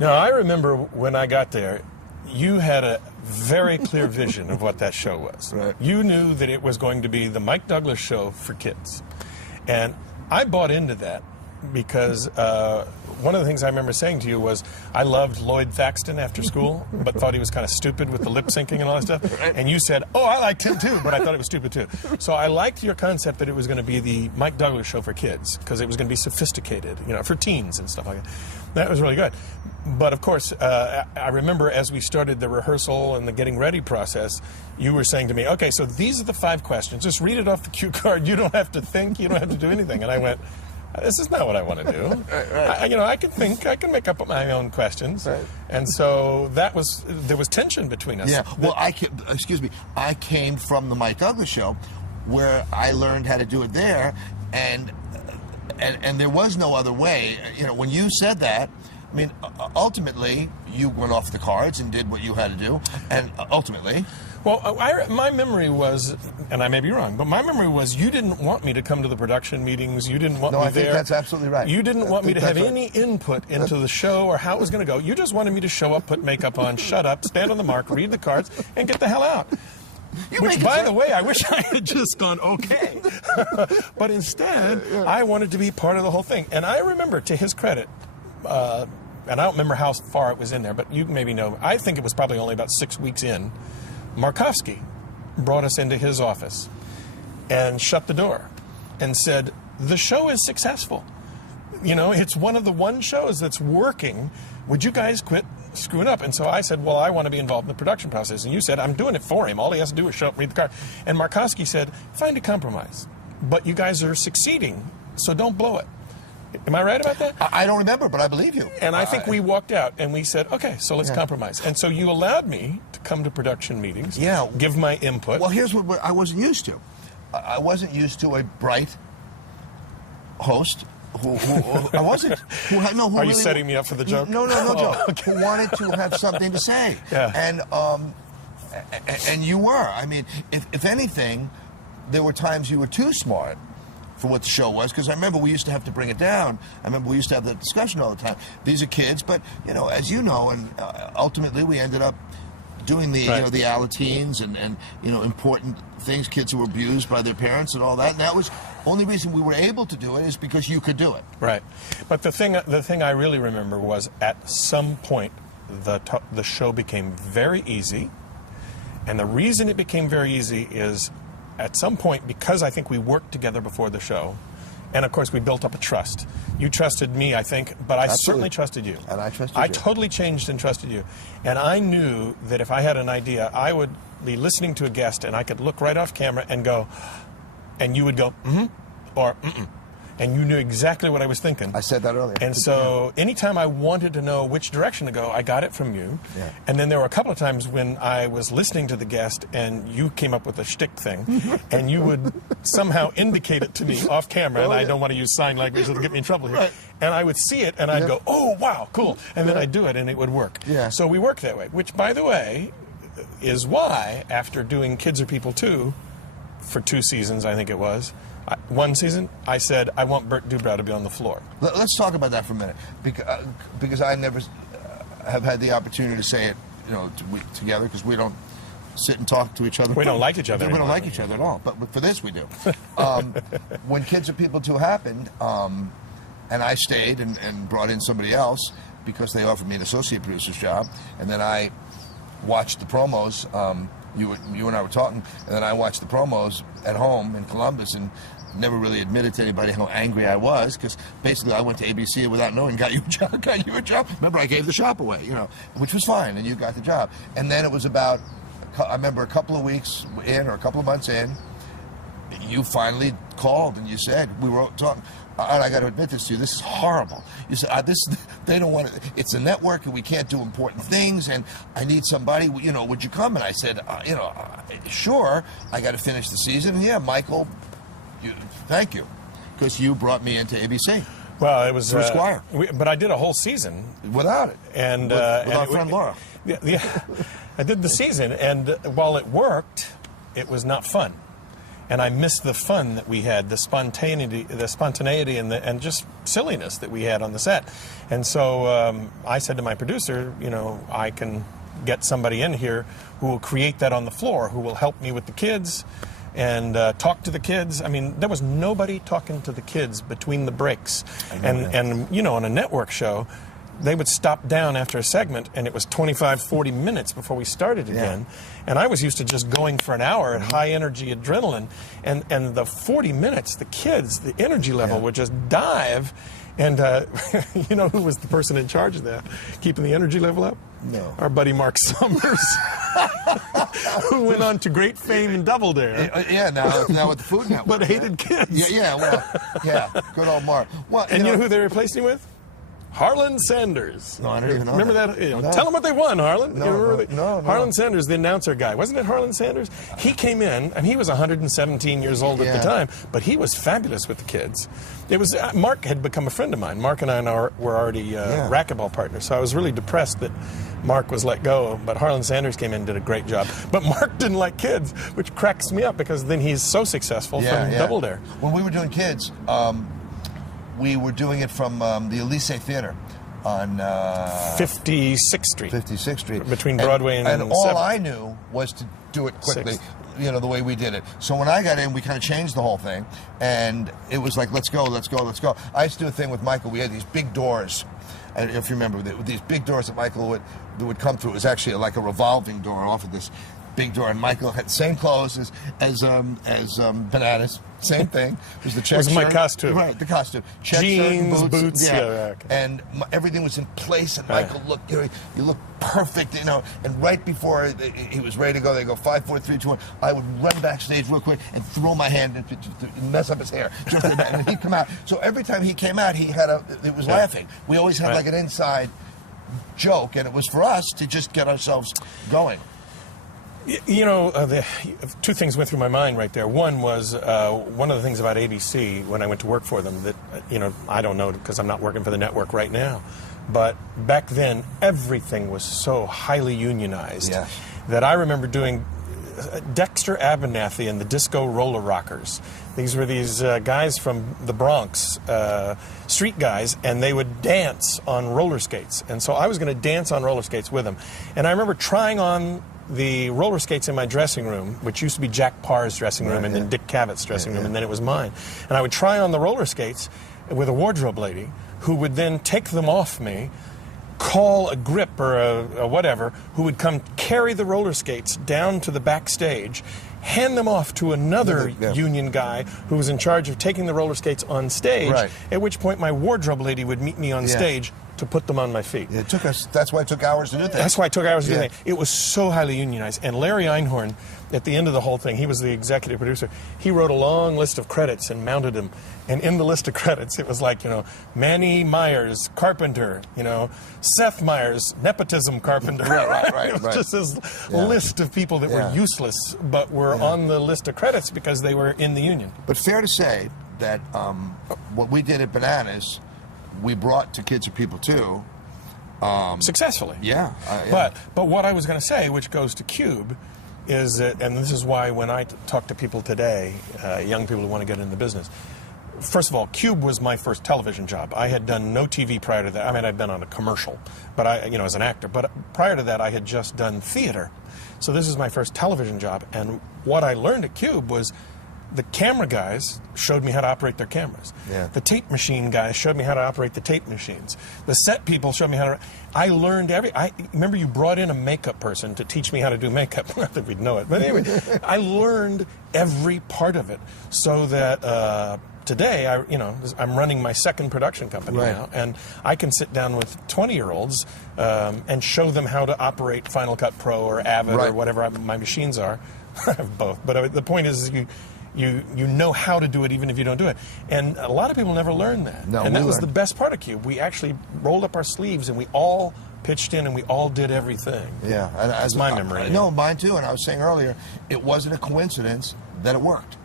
No, I remember when I got there, you had a very clear vision of what that show was. Right. You knew that it was going to be the Mike Douglas show for kids. And I bought into that because one of the things I remember saying to you was I loved Lloyd Thaxton after school, but thought he was kind of stupid with the lip syncing and all that stuff. Right. And you said, oh, I liked him too, but I thought it was stupid too. So I liked your concept that it was going to be the Mike Douglas show for kids because it was going to be sophisticated, you know, for teens and stuff like that. That was really good. But of course, I remember as we started the rehearsal and the getting ready process, you were saying to me, okay, so these are the 5 questions. Just read it off the cue card. You don't have to think. You don't have to do anything. And I went, this is not what I want to do. Right. You know, I can think. I can make up my own questions. Right. And so there was tension between us. Yeah. Well, I came from the Mike Douglas show, where I learned how to do it there, and there was no other way. You know, when you said that, I mean, ultimately, you went off the cards and did what you had to do, and ultimately. Well, my memory was, and I may be wrong, but my memory was you didn't want me to come to the production meetings. You didn't want me there. No, I think that's absolutely right. You didn't want me to have right. any input into the show or how it was going to go. You just wanted me to show up, put makeup on, shut up, stand on the mark, read the cards, and get the hell out. Which, by the way, I wish I had just gone, okay. But instead, I wanted to be part of the whole thing. And I remember, to his credit, and I don't remember how far it was in there, but you maybe know, I think it was probably only about 6 weeks in, Markovsky brought us into his office and shut the door and said, the show is successful. You know, it's one of the one shows that's working. Would you guys quit screwing up? And so I said, well, I want to be involved in the production process. And you said, I'm doing it for him. All he has to do is show up and read the card. And Markovsky said, find a compromise. But you guys are succeeding, so don't blow it. Am I right about that? I don't remember, but I believe you. And I think we walked out and we said, okay, so let's compromise. And so you allowed me to come to production meetings, give my input. Well, here's what I wasn't used to. I wasn't used to a bright host who I wasn't. Who Are really, you setting me up for the joke? No joke. Okay. Who wanted to have something to say. Yeah. And you were. I mean, if anything, there were times you were too smart for what the show was, because I remember we used to have to bring it down. I remember we used to have the discussion all the time. These are kids, but, you know, as you know, and ultimately we ended up doing the, you know, the Alateens and, you know, important things, kids who were abused by their parents and all that. And that was only reason we were able to do it is because you could do it. Right. But the thing I really remember was at some point the show became very easy. And the reason it became very easy is at some point, because I think we worked together before the show, and of course we built up a trust. You trusted me, I think, but I certainly trusted you. And I trusted you. I totally changed and trusted you. And I knew that if I had an idea, I would be listening to a guest and I could look right off camera and go, and you would go, mm-hmm, or mm-mm. And you knew exactly what I was thinking. I said that earlier. And so anytime I wanted to know which direction to go, I got it from you. Yeah. And then there were a couple of times when I was listening to the guest and you came up with a shtick thing and you would somehow indicate it to me off camera, and I don't want to use sign language, it'll get me in trouble here. Right. And I would see it and I'd go, oh, wow, cool. And then I'd do it and it would work. Yeah. So we work that way, which, by the way, is why after doing Kids Are People 2 for 2 seasons, I think it was, one season, I said, I want Burt Dubrow to be on the floor. Let's talk about that for a minute, because I never have had the opportunity to say it, you know, together, because we don't sit and talk to each other. We don't like each other. We don't like each other at all, but for this we do. When Kids Are People 2 happened, and I stayed and brought in somebody else because they offered me an associate producer's job, and then I watched the promos. You and I were talking, and then I watched the promos at home in Columbus and never really admitted to anybody how angry I was, because basically I went to ABC without knowing, got you a job. Remember, I gave the shop away, you know, which was fine, and you got the job. And then it was about, I remember a couple of weeks in, or a couple of months in, you finally called and you said, we were talking, and I got to admit this to you, this is horrible. You said, they don't want to, it's a network and we can't do important things, and I need somebody, you know, would you come? And I said, you know, sure, I got to finish the season. And yeah, Michael, thank you, because you brought me into ABC. Well, it was through Squire. But I did a whole season without it, and with our friend Laura. Yeah, I did the season, and while it worked, it was not fun. And I miss the fun that we had, the spontaneity and just silliness that we had on the set. And so I said to my producer, you know, I can get somebody in here who will create that on the floor, who will help me with the kids and talk to the kids. I mean, there was nobody talking to the kids between the breaks. And you know, on a network show, they would stop down after a segment, and it was 25, 40 minutes before we started again. Yeah. And I was used to just going for an hour at high-energy adrenaline. And the 40 minutes, the kids, the energy level would just dive. And you know who was the person in charge of that, keeping the energy level up? No. Our buddy Mark Summers, who went on to great fame in Double Dare. Yeah, now with the Food Network. But hated kids. Yeah, good old Mark. Well, and you know who they replaced him with? Harlan Sanders. No, I don't even know. Remember that? You know, no. Tell them what they won, Harlan. No. Harlan Sanders, the announcer guy. Wasn't it Harlan Sanders? He came in, and he was 117 years old at the time, but he was fabulous with the kids. It was Mark had become a friend of mine. Mark and I were already racquetball partners, so I was really depressed that Mark was let go, but Harlan Sanders came in and did a great job. But Mark didn't like kids, which cracks me up because then he's so successful from Double Dare. When we were doing kids, we were doing it from the Elysee Theater on 56th Street. 56th Street. Between Broadway and all 7th. I knew was to do it quickly, 6th. you know, the way we did it. So when I got in, we kind of changed the whole thing, and it was like, let's go. I used to do a thing with Michael. We had these big doors. I don't know if you remember, these big doors that Michael would come through. It was actually like a revolving door off of this big door, and Michael had the same clothes as Bananaz. Same thing. It was the check shirt. It was my costume. Right, the costume. Check jeans, shirt, boots. Okay. And everything was in place, and Michael looked, you look perfect, you know. And right before he was ready to go, they go 5, 4, 3, 2, 1. I would run backstage real quick and throw my hand and mess up his hair. And he'd come out. So every time he came out, it was laughing. We always had like an inside joke, and it was for us to just get ourselves going. You know, two things went through my mind right there. One was one of the things about ABC when I went to work for them that, you know, I don't know because I'm not working for the network right now. But back then, everything was so highly unionized that I remember doing Dexter Abernathy and the Disco Roller Rockers. These were these guys from the Bronx, street guys, and they would dance on roller skates. And so I was going to dance on roller skates with them. And I remember trying on the roller skates in my dressing room, which used to be Jack Parr's dressing room and then Dick Cavett dressing room, and then it was mine. And I would try on the roller skates with a wardrobe lady who would then take them off me, call a grip or a whatever, who would come carry the roller skates down to the backstage, hand them off to another union guy who was in charge of taking the roller skates on stage, at which point my wardrobe lady would meet me on stage to put them on my feet. It took us. That's why it took hours to do things. That's why it took hours to do things. It was so highly unionized. And Larry Einhorn, at the end of the whole thing, he was the executive producer. He wrote a long list of credits and mounted them. And in the list of credits, it was like, you know, Manny Myers, carpenter, you know, Seth Myers, nepotism carpenter. It was just this list of people that were useless, but were on the list of credits because they were in the union. But fair to say that what we did at Bananaz, we brought to Kids Are People Too. Successfully. But what I was going to say, which goes to QUBE, is that, and this is why when I talk to people today, young people who want to get into the business, first of all, QUBE was my first television job. I had done no TV prior to that. I mean, I'd been on a commercial, but as an actor. But prior to that, I had just done theater. So this is my first television job. And what I learned at QUBE was the camera guys showed me how to operate their cameras. The tape machine guys showed me how to operate the tape machines. The set people showed me how to... I learned I remember you brought in a makeup person to teach me how to do makeup. Not that we'd know it. But anyway, I learned every part of it so that... today, I'm running my second production company now, and I can sit down with 20-year-olds and show them how to operate Final Cut Pro or Avid or whatever my machines are. I have both. But the point is you know how to do it even if you don't do it. And a lot of people never learn that. And that was the best part of QUBE. We actually rolled up our sleeves and we all pitched in and we all did everything. Yeah. That's my memory. No, mine too. And I was saying earlier, it wasn't a coincidence that it worked.